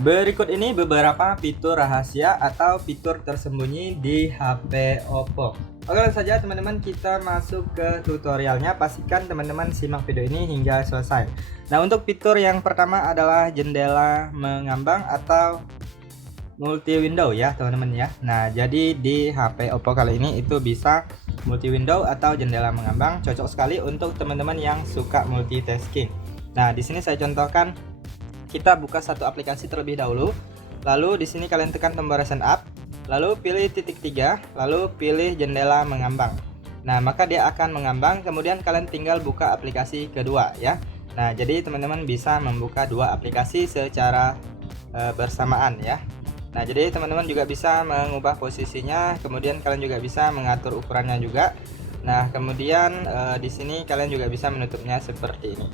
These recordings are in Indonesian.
Berikut ini beberapa fitur rahasia atau fitur tersembunyi di HP Oppo. Oke, langsung saja teman-teman kita masuk ke tutorialnya. Pastikan teman-teman simak video ini hingga selesai. Nah, untuk fitur yang pertama adalah jendela mengambang atau multi window ya teman-teman ya. Nah, jadi di HP Oppo kali ini itu bisa multi window atau jendela mengambang, cocok sekali untuk teman-teman yang suka multitasking. Nah, di sini saya contohkan, kita buka satu aplikasi terlebih dahulu, lalu di sini kalian tekan tombol recent up, lalu pilih titik 3, lalu pilih jendela mengambang. Nah, maka dia akan mengambang, kemudian kalian tinggal buka aplikasi kedua ya. Nah, jadi teman-teman bisa membuka dua aplikasi secara bersamaan ya. Nah, jadi teman-teman juga bisa mengubah posisinya, kemudian kalian juga bisa mengatur ukurannya juga. Nah, kemudian di sini kalian juga bisa menutupnya seperti ini.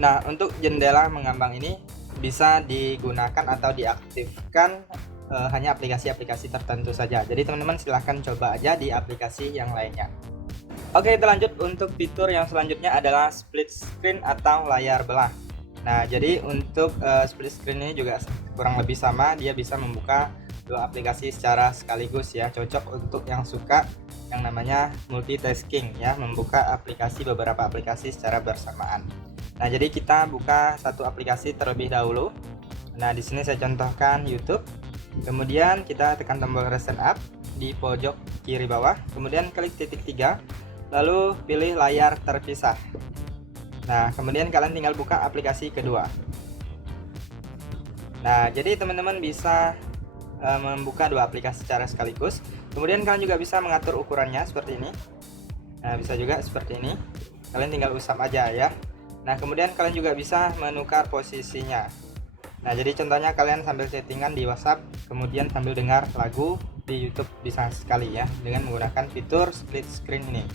Nah, untuk jendela mengambang ini bisa digunakan atau diaktifkan hanya aplikasi-aplikasi tertentu saja. Jadi teman-teman silahkan coba aja di aplikasi yang lainnya. Oke, kita lanjut. Untuk fitur yang selanjutnya adalah split screen atau layar belah. Nah, jadi untuk split screen ini juga kurang lebih sama, dia bisa membuka dua aplikasi secara sekaligus ya. Cocok untuk yang suka yang namanya multitasking ya, membuka beberapa aplikasi secara bersamaan. Nah, jadi kita buka satu aplikasi terlebih dahulu. Nah, di sini saya contohkan YouTube. Kemudian kita tekan tombol recent up di pojok kiri bawah, kemudian klik titik 3, lalu pilih layar terpisah. Nah, kemudian kalian tinggal buka aplikasi kedua. Nah, jadi teman-teman bisa membuka dua aplikasi secara sekaligus. Kemudian kalian juga bisa mengatur ukurannya seperti ini. Nah, bisa juga seperti ini. Kalian tinggal usap aja ya. Nah, kemudian kalian juga bisa menukar posisinya. Nah, jadi contohnya kalian sambil chattingan di WhatsApp, kemudian sambil dengar lagu di YouTube bisa sekali ya, dengan menggunakan fitur split screen ini.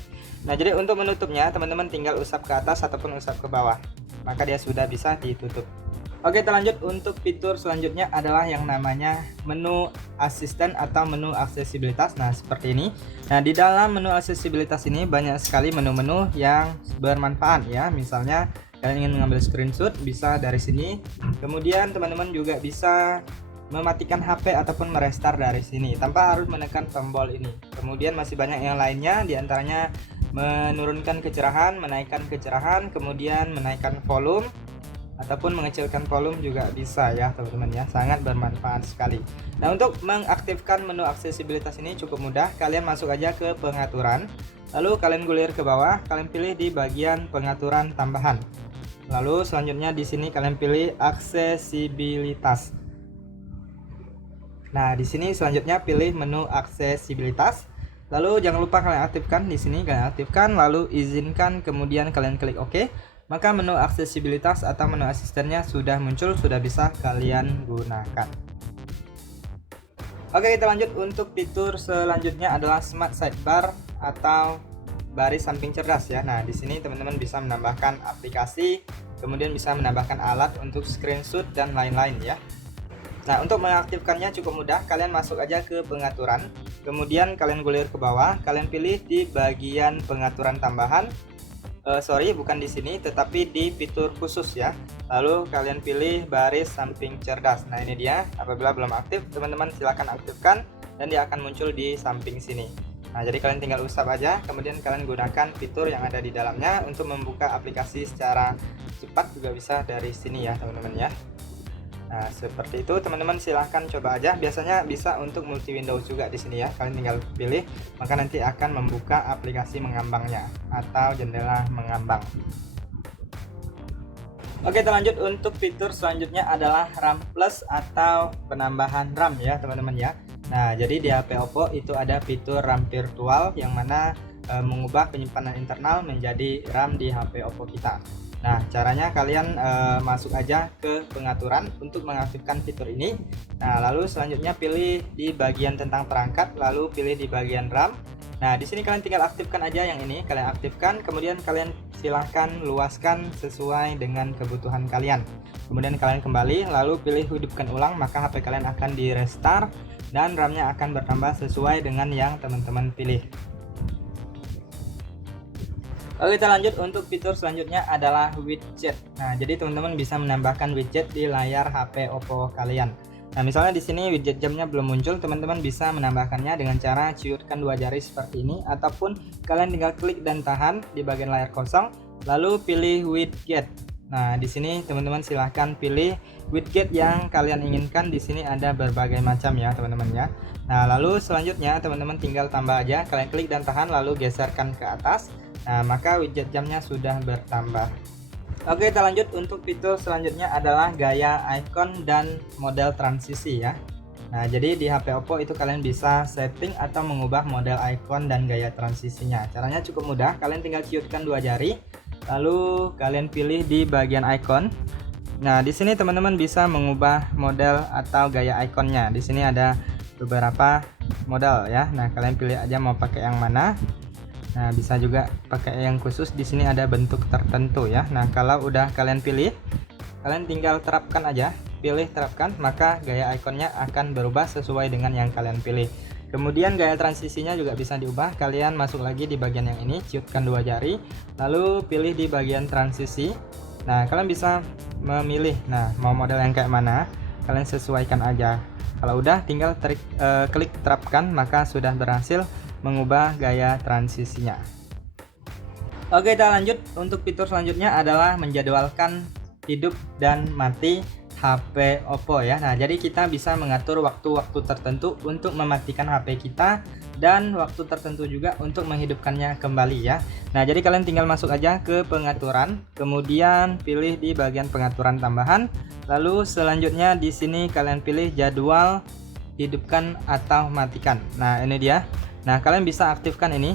Nah, jadi untuk menutupnya teman-teman tinggal usap ke atas ataupun usap ke bawah, maka dia sudah bisa ditutup. Oke, kita lanjut. Untuk fitur selanjutnya adalah yang namanya menu asisten atau menu aksesibilitas. Nah, seperti ini. Nah, di dalam menu aksesibilitas ini banyak sekali menu-menu yang bermanfaat ya. Misalnya kalian ingin mengambil screenshot, bisa dari sini. Kemudian teman-teman juga bisa mematikan HP ataupun merestart dari sini tanpa harus menekan tombol ini. Kemudian masih banyak yang lainnya, diantaranya menurunkan kecerahan, menaikkan kecerahan, kemudian menaikkan volume ataupun mengecilkan volume juga bisa ya teman-teman ya, sangat bermanfaat sekali. Nah, untuk mengaktifkan menu aksesibilitas ini cukup mudah. Kalian masuk aja ke pengaturan, lalu kalian gulir ke bawah, kalian pilih di bagian pengaturan tambahan, lalu selanjutnya di sini kalian pilih aksesibilitas. Nah, di sini selanjutnya pilih menu aksesibilitas, lalu jangan lupa kalian aktifkan. Di sini kalian aktifkan, lalu izinkan, kemudian kalian klik OK. Maka menu aksesibilitas atau menu asistennya sudah muncul, sudah bisa kalian gunakan. Oke, kita lanjut. Untuk fitur selanjutnya adalah smart sidebar atau baris samping cerdas ya. Nah, di sini teman-teman bisa menambahkan aplikasi, kemudian bisa menambahkan alat untuk screenshot dan lain-lain ya. Nah, untuk mengaktifkannya cukup mudah. Kalian masuk aja ke pengaturan, kemudian kalian gulir ke bawah, kalian pilih di bagian pengaturan tambahan. Bukan di sini, tetapi di fitur khusus ya. Lalu kalian pilih baris samping cerdas. Nah, ini dia. Apabila belum aktif, teman-teman silahkan aktifkan dan dia akan muncul di samping sini. Nah, jadi kalian tinggal usap aja, kemudian kalian gunakan fitur yang ada di dalamnya untuk membuka aplikasi secara cepat juga bisa dari sini ya teman-teman ya. Nah, seperti itu teman-teman, silahkan coba aja. Biasanya bisa untuk multi Windows juga di sini ya. Kalian tinggal pilih, maka nanti akan membuka aplikasi mengambangnya atau jendela mengambang. Oke, kita lanjut. Untuk fitur selanjutnya adalah RAM plus atau penambahan RAM ya teman-teman ya. Nah, jadi di HP Oppo itu ada fitur RAM virtual yang mana mengubah penyimpanan internal menjadi RAM di HP Oppo kita. Nah, caranya kalian masuk aja ke pengaturan untuk mengaktifkan fitur ini. Nah, lalu selanjutnya pilih di bagian tentang perangkat, lalu pilih di bagian RAM. Nah, di sini kalian tinggal aktifkan aja yang ini, kalian aktifkan, kemudian kalian silahkan luaskan sesuai dengan kebutuhan kalian. Kemudian kalian kembali, lalu pilih hidupkan ulang, maka HP kalian akan di restart dan RAM-nya akan bertambah sesuai dengan yang teman-teman pilih. Oke, kita lanjut untuk fitur selanjutnya adalah widget. Nah, jadi teman-teman bisa menambahkan widget di layar HP Oppo kalian. Nah, misalnya di sini widget jamnya belum muncul, teman-teman bisa menambahkannya dengan cara ciutkan dua jari seperti ini, ataupun kalian tinggal klik dan tahan di bagian layar kosong, lalu pilih widget. Nah, di sini teman-teman silahkan pilih widget yang kalian inginkan. Di sini ada berbagai macam ya, teman-teman ya. Nah, lalu selanjutnya teman-teman tinggal tambah aja, kalian klik dan tahan lalu geserkan ke atas. Nah, maka widget jamnya sudah bertambah. Oke, kita lanjut untuk fitur selanjutnya adalah gaya icon dan model transisi ya. Nah, jadi di HP Oppo itu kalian bisa setting atau mengubah model icon dan gaya transisinya. Caranya cukup mudah, kalian tinggal ciutkan dua jari, lalu kalian pilih di bagian icon. Nah, di sini teman-teman bisa mengubah model atau gaya ikonnya. Di sini ada beberapa model ya. Nah, kalian pilih aja mau pakai yang mana. Nah, bisa juga pakai yang khusus. Di sini ada bentuk tertentu ya. Nah, kalau udah kalian pilih, kalian tinggal terapkan aja, pilih terapkan, maka gaya ikonnya akan berubah sesuai dengan yang kalian pilih. Kemudian gaya transisinya juga bisa diubah. Kalian masuk lagi di bagian yang ini, ciutkan dua jari, lalu pilih di bagian transisi. Nah, kalian bisa memilih, nah mau model yang kayak mana, kalian sesuaikan aja. Kalau udah tinggal klik terapkan, maka sudah berhasil mengubah gaya transisinya. Oke, kita lanjut untuk fitur selanjutnya adalah menjadwalkan hidup dan mati HP Oppo ya. Nah, jadi kita bisa mengatur waktu-waktu tertentu untuk mematikan HP kita dan waktu tertentu juga untuk menghidupkannya kembali ya. Nah, jadi kalian tinggal masuk aja ke pengaturan, kemudian pilih di bagian pengaturan tambahan, lalu selanjutnya di sini kalian pilih jadwal hidupkan atau matikan. Nah, ini dia. Nah, kalian bisa aktifkan ini,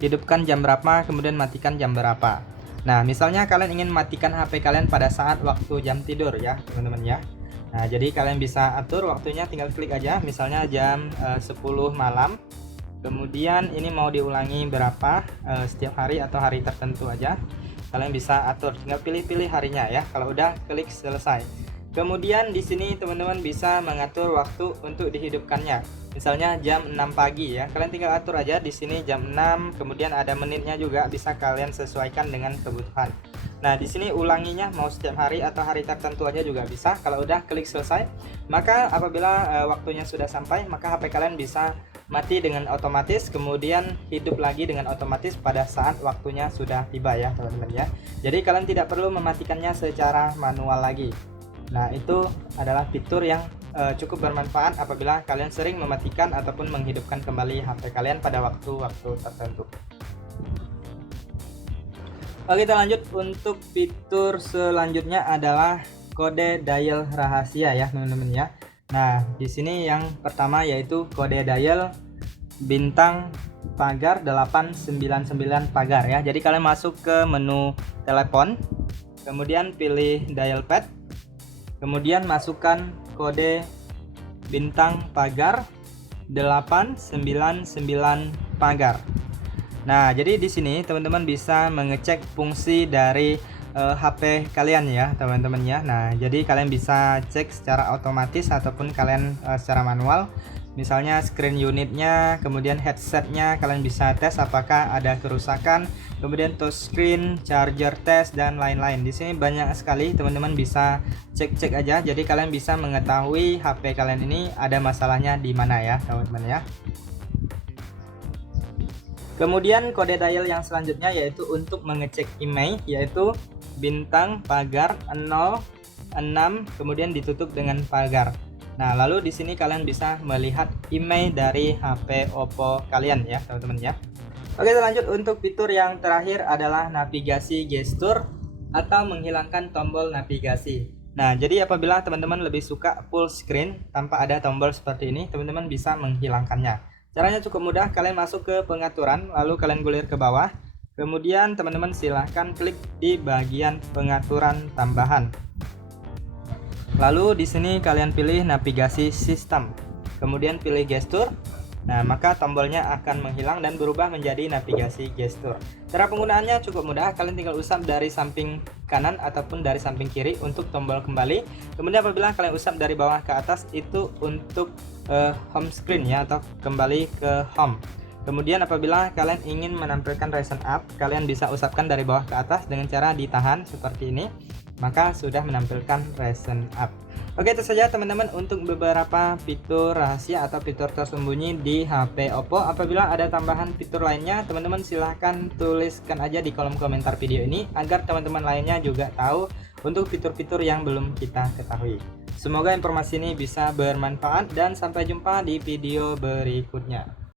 hidupkan jam berapa, kemudian matikan jam berapa. Nah, misalnya kalian ingin matikan HP kalian pada saat waktu jam tidur ya, teman-teman ya. Nah, jadi kalian bisa atur waktunya, tinggal klik aja, misalnya jam 10 malam. Kemudian ini mau diulangi berapa, setiap hari atau hari tertentu aja. Kalian bisa atur, tinggal pilih-pilih harinya ya. Kalau udah, klik selesai. Kemudian di sini teman-teman bisa mengatur waktu untuk dihidupkannya. Misalnya jam 6 pagi ya. Kalian tinggal atur aja di sini jam 6, kemudian ada menitnya juga bisa kalian sesuaikan dengan kebutuhan. Nah, di sini ulanginya mau setiap hari atau hari tertentu aja juga bisa. Kalau udah klik selesai, maka apabila waktunya sudah sampai, maka HP kalian bisa mati dengan otomatis, kemudian hidup lagi dengan otomatis pada saat waktunya sudah tiba ya, teman-teman ya. Jadi kalian tidak perlu mematikannya secara manual lagi. Nah, itu adalah fitur yang cukup bermanfaat apabila kalian sering mematikan ataupun menghidupkan kembali HP kalian pada waktu-waktu tertentu. Oke, kita lanjut untuk fitur selanjutnya adalah kode dial rahasia ya, teman-teman ya. Nah, di sini yang pertama yaitu kode dial bintang pagar 899 pagar ya. Jadi kalian masuk ke menu telepon, kemudian pilih dial pad, kemudian masukkan kode bintang pagar 899 pagar. Nah, jadi di sini teman-teman bisa mengecek fungsi dari HP kalian ya, teman-teman ya. Nah, jadi kalian bisa cek secara otomatis ataupun kalian secara manual. Misalnya screen unitnya, kemudian headsetnya kalian bisa tes apakah ada kerusakan, kemudian touchscreen, charger test dan lain-lain. Di sini banyak sekali, teman-teman bisa cek-cek aja. Jadi kalian bisa mengetahui HP kalian ini ada masalahnya di mana ya, teman-teman ya. Kemudian kode dial yang selanjutnya yaitu untuk mengecek email, yaitu bintang pagar 06, kemudian ditutup dengan pagar. Nah, lalu di sini kalian bisa melihat email dari HP Oppo kalian ya, teman-teman ya. Oke, lanjut untuk fitur yang terakhir adalah navigasi gestur atau menghilangkan tombol navigasi. Nah, jadi apabila teman-teman lebih suka full screen tanpa ada tombol seperti ini, teman-teman bisa menghilangkannya. Caranya cukup mudah, kalian masuk ke pengaturan, lalu kalian gulir ke bawah. Kemudian teman-teman silahkan klik di bagian pengaturan tambahan. Lalu di sini kalian pilih navigasi sistem, kemudian pilih gestur. Nah, maka tombolnya akan menghilang dan berubah menjadi navigasi gestur. Cara penggunaannya cukup mudah, kalian tinggal usap dari samping kanan ataupun dari samping kiri untuk tombol kembali. Kemudian apabila kalian usap dari bawah ke atas itu untuk home screen ya, atau kembali ke home. Kemudian apabila kalian ingin menampilkan Ryzen up, kalian bisa usapkan dari bawah ke atas dengan cara ditahan seperti ini, maka sudah menampilkan Ryzen up. Oke, itu saja teman-teman untuk beberapa fitur rahasia atau fitur tersembunyi di HP Oppo. Apabila ada tambahan fitur lainnya, teman-teman silahkan tuliskan aja di kolom komentar video ini agar teman-teman lainnya juga tahu untuk fitur-fitur yang belum kita ketahui. Semoga informasi ini bisa bermanfaat dan sampai jumpa di video berikutnya.